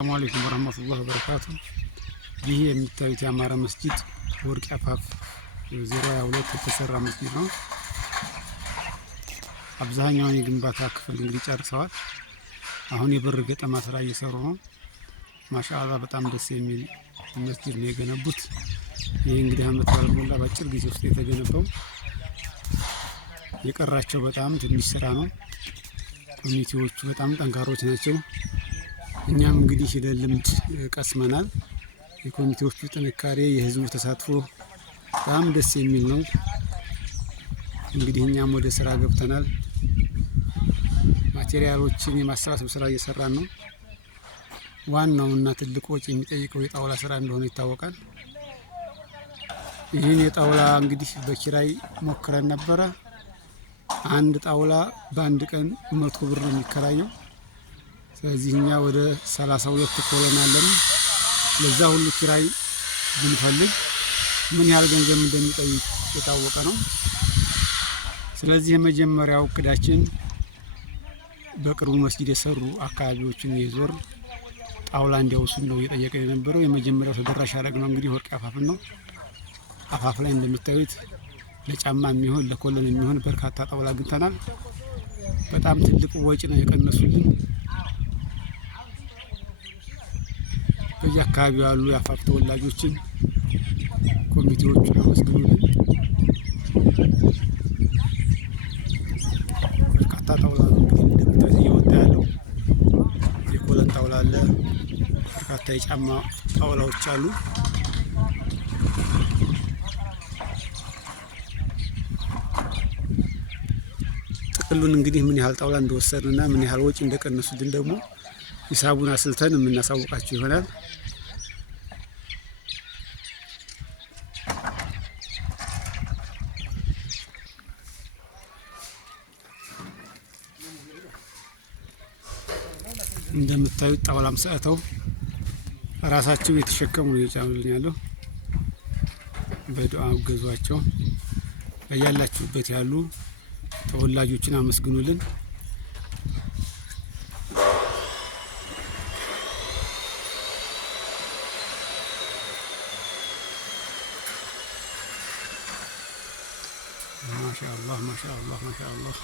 السلام عليكم ورحمة الله وبركاته. ይህ የሚታዩት የአማራ መስጂድ ወርቅ አፋፍ 022 የተሰራ መስጂድ ነው። አብዛኛውን የግንባታ ክፍል እንግዲህ ጨርሰዋል። አሁን የበር ገጠማ ስራ እየሰሩ ነው። ማሻአላህ በጣም ደስ የሚል መስጂድ ነው የገነቡት። ይህ እንግዲህ አመት ባልሞላ በአጭር ጊዜ ውስጥ የተገነባው የቀራቸው በጣም ትንሽ ስራ ነው። ኮሚቴዎቹ በጣም ጠንካሮች ናቸው። እኛም እንግዲህ ልምድ ቀስመናል። የኮሚቴዎቹ ጥንካሬ፣ የህዝቡ ተሳትፎ በጣም ደስ የሚል ነው። እንግዲህ እኛም ወደ ስራ ገብተናል። ማቴሪያሎችን የማሰባሰብ ስራ እየሰራን ነው። ዋናውና ትልቁ ወጪ የሚጠይቀው የጣውላ ስራ እንደሆነ ይታወቃል። ይህን የጣውላ እንግዲህ በኪራይ ሞክረን ነበረ። አንድ ጣውላ በአንድ ቀን 100 ብር ነው የሚከራየው። ስለዚህ እኛ ወደ 32 ኮሎን አለን። ለዛ ሁሉ ኪራይ ብንፈልግ ምን ያህል ገንዘብ እንደሚጠይቅ የታወቀ ነው። ስለዚህ የመጀመሪያው እቅዳችን በቅርቡ መስጂድ የሰሩ አካባቢዎችን የዞር ጣውላ እንዲያውሱን ነው እየጠየቀን የነበረው። የመጀመሪያው ተደራሽ ያደረግነው እንግዲህ ወርቅ አፋፍን ነው። አፋፍ ላይ እንደምታዩት ለጫማ የሚሆን ለኮለን የሚሆን በርካታ ጣውላ አግኝተናል። በጣም ትልቅ ወጪ ነው የቀነሱልን። በየአካባቢው ያሉ የአፋፍ ተወላጆችን ኮሚቴዎቹን አመስግኑልን። በርካታ ጣውላ ነው እንግዲህ እንደምታዩት እየወጣ ያለው። የኮለን ጣውላ አለ፣ በርካታ የጫማ ጣውላዎች አሉ። ጥቅሉን እንግዲህ ምን ያህል ጣውላ እንደወሰድንና ምን ያህል ወጪ እንደቀነሱልን ደግሞ ሂሳቡን አስልተን የምናሳውቃችሁ ይሆናል። እንደምታዩት ጣውላም ሰአተው ራሳቸው የተሸከሙ ነው እየጫኑልኝ ያለው። በዱዓ አገዟቸው። በያላችሁበት ያሉ ተወላጆችን አመስግኑልን። ማሻአላህ ማሻአላህ ማሻአላህ።